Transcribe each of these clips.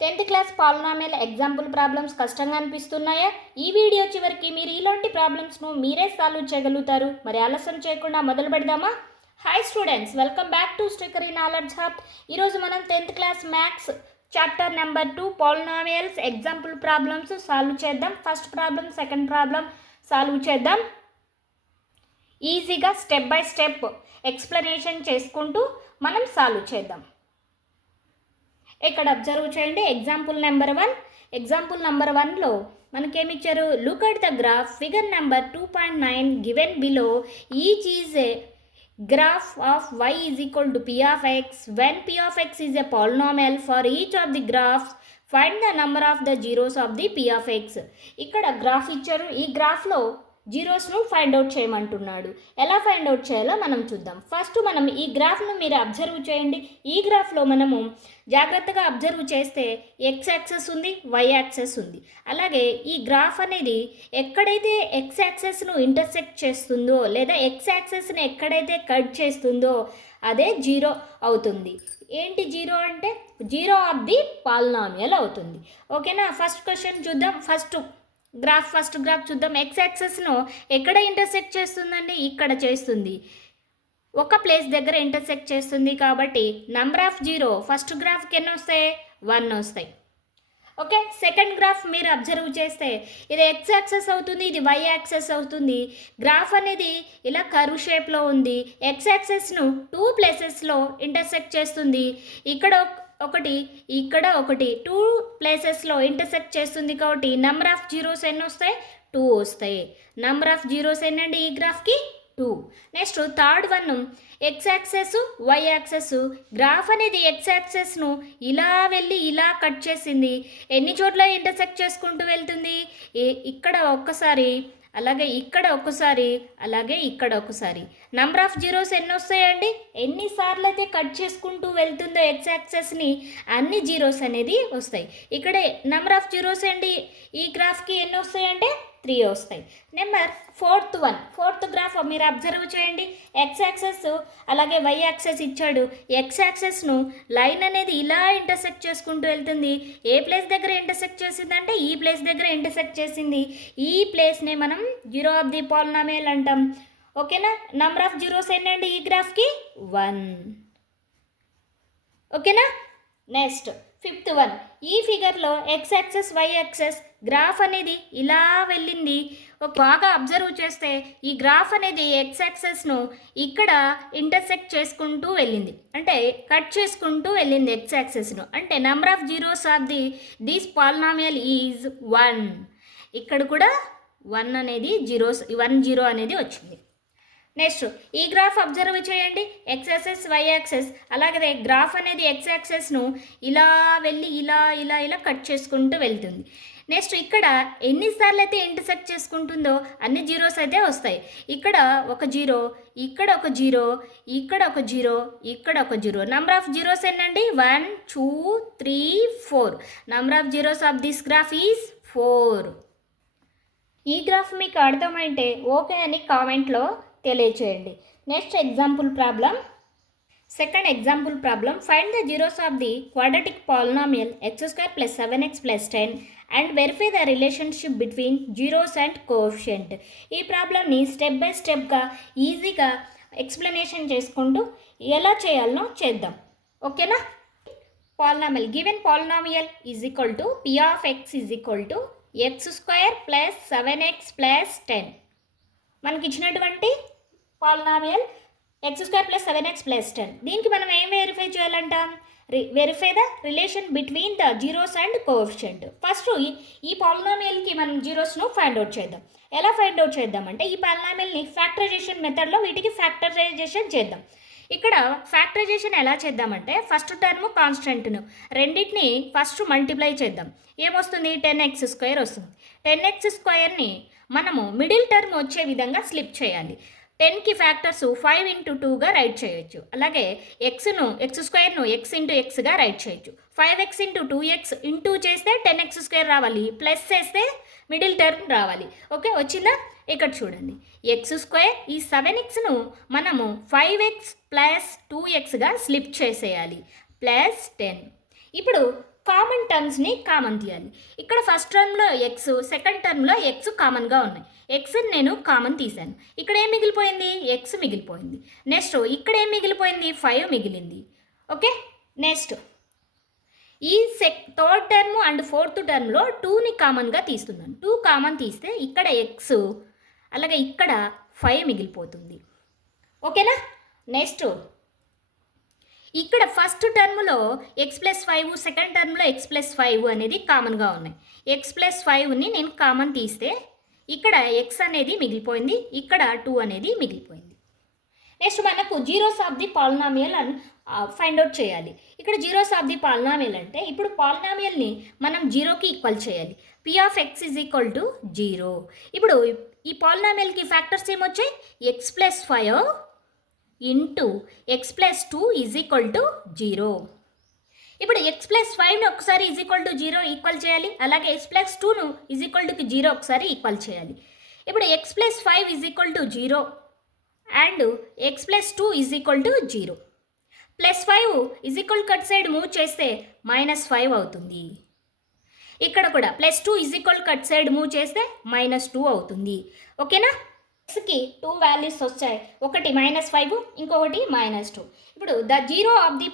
10th class polynomial example problems కష్టంగా అనిపిస్తున్నాయా? ఈ video చివరికి మీరు ఇలాంటి ప్రాబ్లమ్స్ను మీరే సాల్వ్ చేయగలుగుతారు. మరి ఆలస్యం చేయకుండా మొదలు పెడదామా? Hi students, welcome back to Stickery knowledge hub. ఈరోజు మనం 10th class maths chapter number 2 polynomials example problems solve చేద్దాం. First problem, second problem solve చేద్దాం. ఈజీగా స్టెప్ బై స్టెప్ ఎక్స్ప్లెనేషన్ చేసుకుంటూ మనం సాల్వ్ చేద్దాం. ఇక్కడ అబ్జర్వ్ చేయండి. ఎగ్జాంపుల్ నెంబర్ 1లో మనకేమి ఇచ్చారు? Look at the graph figure number 2.9 given below. Each is a graph of y is equal to p of x when p of x is a polynomial. For each of the graphs find the number of the zeros of the p of x. ఇక్కడ graph ఇచ్చారు. ఈ గ్రాఫ్లో జీరోస్ను find out చేయమంటున్నాడు. ఎలా find out చేయాలో మనం చూద్దాం. First మనం ఈ గ్రాఫ్ను మీరు అబ్జర్వ్ చేయండి. ఈ గ్రాఫ్లో మనము జాగ్రత్తగా అబ్జర్వ్ చేస్తే ఎక్స్ యాక్సెస్ ఉంది, వై యాక్సెస్ ఉంది. అలాగే ఈ గ్రాఫ్ అనేది ఎక్కడైతే ఎక్స్ యాక్సెస్ను ఇంటర్సెక్ట్ చేస్తుందో లేదా ఎక్స్ యాక్సెస్ని ఎక్కడైతే కట్ చేస్తుందో అదే జీరో అవుతుంది. ఏంటి జీరో అంటే? జీరో ఆఫ్ ది పాలినామియల్ అవుతుంది. ఓకేనా? ఫస్ట్ క్వశ్చన్ చూద్దాం. ఫస్ట్ గ్రాఫ్ చూద్దాం. ఎక్స్ యాక్సెస్ను ఎక్కడ ఇంటర్సెక్ట్ చేస్తుందండి? ఇక్కడ చేస్తుంది. ఒక ప్లేస్ దగ్గర ఇంటర్సెక్ట్ చేస్తుంది కాబట్టి నంబర్ ఆఫ్ జీరో ఫస్ట్ గ్రాఫ్కి ఎన్ని వస్తాయి? 1 వస్తాయి. ఓకే, సెకండ్ గ్రాఫ్ మీరు అబ్జర్వ్ చేస్తే ఇది ఎక్స్ యాక్సెస్ అవుతుంది, ఇది వై యాక్సెస్ అవుతుంది. గ్రాఫ్ అనేది ఇలా కర్వ్ షేప్లో ఉంది. ఎక్స్ యాక్సెస్ను 2 ప్లేసెస్లో ఇంటర్సెక్ట్ చేస్తుంది. ఇక్కడ ఒకటి 2 ప్లేసెస్లో ఇంటర్సెక్ట్ చేస్తుంది కాబట్టి నెంబర్ ఆఫ్ జీరోస్ ఎన్ని వస్తాయి? 2 వస్తాయి. నెంబర్ ఆఫ్ జీరోస్ ఎన్నండి ఈ గ్రాఫ్కి? 2. Next third one, X axis Y axis. Graph అనేది ఎక్స్ యాక్సెస్ను ఇలా వెళ్ళి ఇలా కట్ చేసింది. ఎన్ని చోట్ల ఇంటర్సెక్ట్ చేసుకుంటూ వెళ్తుంది? ఇక్కడ ఒక్కసారి, అలాగే ఇక్కడ ఒకసారి, అలాగే ఇక్కడ ఒకసారి. నంబర్ ఆఫ్ జీరోస్ ఎన్ని వస్తాయండి? ఎన్నిసార్లు అయితే కట్ చేసుకుంటూ వెళ్తుందో ఎక్స్ యాక్సెస్ని అన్ని జీరోస్ అనేది వస్తాయి. ఇక్కడే నెంబర్ ఆఫ్ జీరోస్ అండి ఈ గ్రాఫ్కి ఎన్ని వస్తాయంటే 3 వస్తాయి. నెంబర్ ఫోర్త్ గ్రాఫ్ మీరు అబ్జర్వ్ చేయండి. ఎక్స్ యాక్సెస్ అలాగే వై యాక్సెస్ ఇచ్చాడు. ఎక్స్ యాక్సెస్ను లైన్ అనేది ఇలా ఇంటర్సెక్ట్ చేసుకుంటూ వెళ్తుంది. ఏ ప్లేస్ దగ్గర ఇంటర్సెక్ట్ చేసిందంటే ఈ ప్లేస్ దగ్గర ఇంటర్సెక్ట్ చేసింది. ఈ ప్లేస్ని మనం జీరో ఆఫ్ ది పాలినామియల్ అంటాం. ఓకేనా? నంబర్ ఆఫ్ జీరోస్ ఎన్నండి ఈ గ్రాఫ్కి? 1. ఓకేనా? Next fifth one. ఈ ఫిగర్లో X axis Y axis graph అనేది ఇలా వెళ్ళింది. బాగా అబ్జర్వ్ చేస్తే ఈ గ్రాఫ్ అనేది ఎక్స్ యాక్సెస్ను ఇక్కడ ఇంటర్సెక్ట్ చేసుకుంటూ వెళ్ళింది, అంటే కట్ చేసుకుంటూ వెళ్ళింది ఎక్స్ యాక్సెస్ను. అంటే number of zeros of this polynomial is 1. ఇక్కడ కూడా 1 అనేది జీరోస్, 1 0 అనేది వచ్చింది. నెక్స్ట్ ఈ గ్రాఫ్ అబ్జర్వ్ చేయండి. ఎక్స్ యాక్సెస్ వై యాక్సెస్, అలాగే గ్రాఫ్ అనేది ఎక్స్ యాక్సెస్ను ఇలా వెళ్ళి ఇలా ఇలా ఇలా కట్ చేసుకుంటూ వెళ్తుంది. నెక్స్ట్ ఇక్కడ ఎన్నిసార్లు అయితే ఇంటర్సెక్ట్ చేసుకుంటుందో అన్ని జీరోస్ అయితే వస్తాయి. ఇక్కడ ఒక జీరో, ఇక్కడ ఒక జీరో, ఇక్కడ ఒక జీరో, ఇక్కడ ఒక జీరో. నంబర్ ఆఫ్ జీరోస్ ఏంటండి? 1 2 3 4. Number of zeros of this graph is 4. ఈ గ్రాఫ్ మీకు అర్థమైతే ఓకే అని కామెంట్లో తెలియచేయండి. Next example problem, second example problem. Find the zeros of the quadratic polynomial x² + 7x + 10 and verify the relationship between zeros and coefficient. ఈ ప్రాబ్లమ్ని step by స్టెప్గా ఈజీగా explanation చేసుకుంటూ ఎలా చేయాలనో చేద్దాం. ఓకేనా? Polynomial, given polynomial is equal to p of x is equal to x² + 7x + 10. మనకి ఇచ్చినటువంటి పాలినామియల్ x² + 7x + 10. దీనికి మనం ఏం వెరిఫై చేయాలంటాం? Verify the relation between the zeros and coefficient. First ఈ పాలినామియల్కి మనం జీరోస్ను ఫైండ్ అవుట్ చేద్దాం. ఎలా ఫైండ్ అవుట్ చేద్దామంటే ఈ పాలినామియల్ని ఫ్యాక్టరైజేషన్ మెథడ్లో వీటికి ఫ్యాక్టరైజేషన్ చేద్దాం. ఇక్కడ ఫ్యాక్టరైజేషన్ ఎలా చేద్దామంటే ఫస్ట్ టర్మ్ కాన్స్టెంట్ను రెండింటిని ఫస్ట్ మల్టిప్లై చేద్దాం. ఏమొస్తుంది? 10x² వస్తుంది. 10x² మనము మిడిల్ టర్మ్ వచ్చే విధంగా స్లిప్ చేయాలి. 10కి ఫ్యాక్టర్స్ 5 × 2గా రైట్ చేయొచ్చు. అలాగే x² x × xగా రైట్ చేయొచ్చు. 5x × 2x ఇంటూ చేస్తే 10x² రావాలి, ప్లస్ చేస్తే మిడిల్ టర్మ్ రావాలి. ఓకే, వచ్చిందా? ఇక్కడ చూడండి, x² ఈ 7xను మనము 5x + 2xగా స్లిప్ చేసేయాలి, +10. ఇప్పుడు కామన్ టర్మ్స్ని కామన్ తీయాలి. ఇక్కడ ఫస్ట్ టర్మ్లో ఎక్స్, సెకండ్ టర్మ్లో ఎక్స్ కామన్గా ఉన్నాయి. ఎక్స్ని నేను కామన్ తీశాను. ఇక్కడ ఏం మిగిలిపోయింది? ఎక్స్ మిగిలిపోయింది. నెక్స్ట్ ఇక్కడ ఏం మిగిలిపోయింది? 5 మిగిలింది. ఓకే, నెక్స్ట్ ఈ థర్డ్ టర్మ్ అండ్ ఫోర్త్ టర్మ్లో 2ని కామన్గా తీస్తున్నాను. 2 కామన్ తీస్తే ఇక్కడ ఎక్స్, అలాగే ఇక్కడ 5 మిగిలిపోతుంది. ఓకేనా? నెక్స్ట్ ఇక్కడ ఫస్ట్ టర్మ్లో x+5, సెకండ్ టర్మ్లో x+5 అనేది కామన్గా ఉన్నాయి. x+5ని నేను కామన్ తీస్తే ఇక్కడ x అనేది మిగిలిపోయింది, ఇక్కడ 2 అనేది మిగిలిపోయింది. నెక్స్ట్ మనకు జీరోస్ ఆఫ్ ది పాలినామియల్ అని ఫైండ్ అవుట్ చేయాలి. ఇక్కడ జీరోస్ ఆఫ్ ది పాలినామియల్ అంటే ఇప్పుడు పాలినామియల్ని మనం 0కి ఈక్వల్ చేయాలి. p(x) = 0. ఇప్పుడు ఈ పాలినామియల్కి ఫ్యాక్టర్స్ ఏమొచ్చాయి? x+5 into x+2 = 0. ఇప్పుడు x+5ని ఒకసారి =0 ఈక్వల్ చేయాలి, అలాగే x+2ను =0 ఒకసారి ఈక్వల్ చేయాలి. ఇప్పుడు x+5 = 0 and x+2 = 0. +5 cut side move చేస్తే -5 అవుతుంది. ఇక్కడ కూడా +2 కట్ సైడ్ మూవ్ చేస్తే -2 అవుతుంది. ఓకేనా? ఎక్స్కి 2 వాల్యూస్ వచ్చాయి, ఒకటి -5 ఇంకొకటి -2. ఇప్పుడు the zeros of the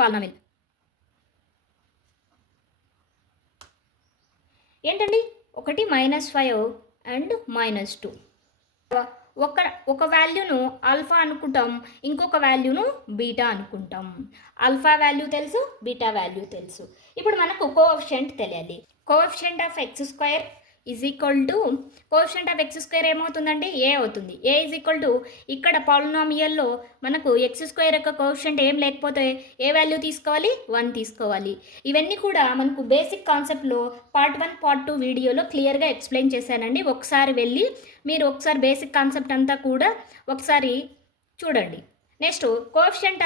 polynomial ఏంటండి? ఒకటి -5 అండ్ -2. ఒక వాల్యూను ఆల్ఫా అనుకుంటాం, ఇంకొక వాల్యూను బీటా అనుకుంటాం. ఆల్ఫా వాల్యూ తెలుసు, బీటా వాల్యూ తెలుసు. ఇప్పుడు మనకు కోఎఫిషియంట్ తెలియాలి. కోఎఫిషియంట్ ఆఫ్ x² ఏమవుతుందండి? ఏ అవుతుంది. ఏ ఇక్కడ పాలినామియల్లో మనకు x² యొక్క కోఎఫిషియంట్ ఏం లేకపోతే ఏ వాల్యూ తీసుకోవాలి? 1 తీసుకోవాలి. ఇవన్నీ కూడా మనకు బేసిక్ కాన్సెప్ట్లో పార్ట్ 1, పార్ట్ 2 వీడియోలో క్లియర్గా ఎక్స్ప్లెయిన్ చేశానండి. ఒకసారి వెళ్ళి మీరు ఒకసారి బేసిక్ కాన్సెప్ట్ అంతా కూడా ఒకసారి చూడండి. నెక్స్ట్ కోఎఫిషియంట్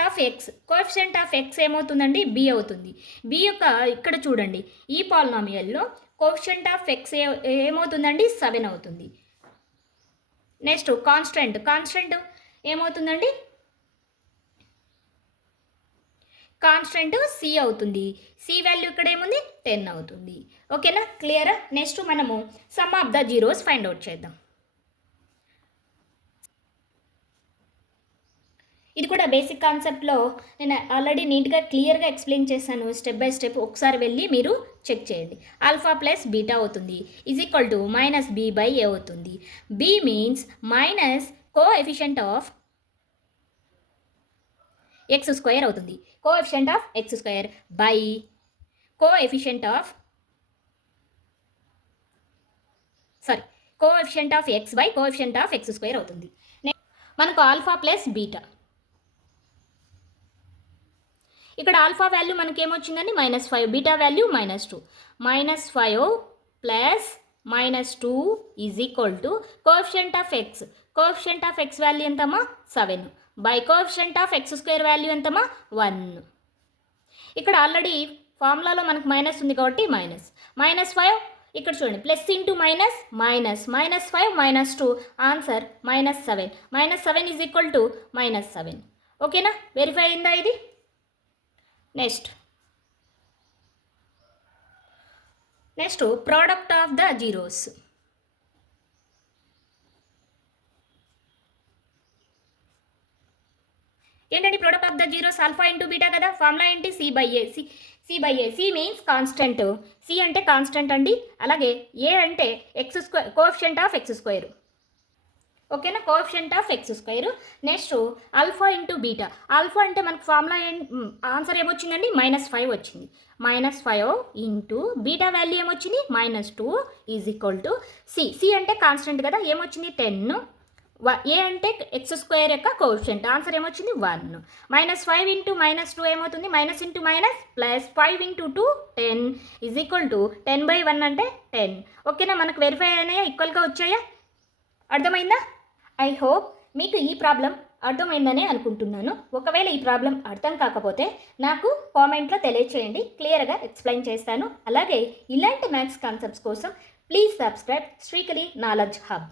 ఆఫ్ x ఏమవుతుందండి? b అవుతుంది. b యొక్క ఇక్కడ చూడండి, ఈ పాలినామియల్లో కోఎఫిషియంట్ ఆఫ్ x ఏమవుతుందండి? 7 అవుతుంది. నెక్స్ట్ కాన్స్టెంట్ ఏమవుతుందండి? కాన్స్టెంట్ c అవుతుంది. c వాల్యూ ఇక్కడ ఏముంది? 10 అవుతుంది. ఓకేనా? క్లియరా? నెక్స్ట్ మనము some of the zeros find out చేద్దాం. ఇది కూడా బేసిక్ కాన్సెప్ట్లో నేను ఆల్రెడీ నీట్గా క్లియర్గా ఎక్స్ప్లెయిన్ చేశాను, స్టెప్ బై స్టెప్. ఒకసారి వెళ్ళి మీరు చెక్ చేయండి. ఆల్ఫా ప్లస్ బీటా అవుతుంది -b/a అవుతుంది. b means minus coefficient of x² అవుతుంది. Coefficient of x² by coefficient of x by coefficient of x² అవుతుంది. మనకు ఆల్ఫా ప్లస్ బీటా, ఇక్కడ ఆల్ఫా వాల్యూ మనకి ఏమొచ్చిందండి? -5, beta value -2. -5 plus -2 coefficient of x. Coefficient of x value ఎంతమ్మా? 7 by coefficient of x² value ఎంతమ్మా? 1. ఇక్కడ already ఫార్ములాలో మనకు minus ఉంది కాబట్టి -5 ఇక్కడ చూడండి, ప్లస్ ఇంటూ మైనస్ -5 -2 ఆన్సర్ -7. -7 -7. ఓకేనా? వెరిఫై అయిందా ఇది? Next product of the zeros. ఏంటండి product of the zeros? Alpha into beta కదా. ఫార్ములా ఏంటి? C means constant. సి అంటే కాన్స్టెంట్ అండి. అలాగే ఏ అంటే x² కోఎఫిషియంట్ ఆఫ్ x². ఓకేనా? Coefficient of x². Next alpha into beta. Alpha అంటే మనకు ఫార్ములా ఆన్సర్ ఏమొచ్చిందండి? -5 వచ్చింది. -5 ఇంటూ బీటా వాల్యూ ఏమొచ్చింది? -2 సి అంటే కాన్స్టెంట్ కదా, ఏమొచ్చింది? 10. ఏ అంటే x² యొక్క కోఎఫిషియంట్, ఆన్సర్ ఏమొచ్చింది? 1. -5 ఇంటూ -2 ఏమవుతుంది? Minus into minus plus 5 into 2 10 10/1 అంటే 10. ఓకేనా? మనకు వెరిఫై అయినాయా? ఈక్వల్గా వచ్చాయా? అర్థమైందా? ఐ హోప్ మీకు ఈ ప్రాబ్లం అర్థమైందనే అనుకుంటున్నాను. ఒకవేళ ఈ ప్రాబ్లం అర్థం కాకపోతే నాకు కామెంట్లో తెలియచేయండి, క్లియర్గా ఎక్స్ప్లెయిన్ చేస్తాను. అలాగే ఇలాంటి మ్యాథ్స్ కాన్సెప్ట్స్ కోసం ప్లీజ్ సబ్స్క్రైబ్ శ్రీకలి నాలెడ్జ్ హబ్.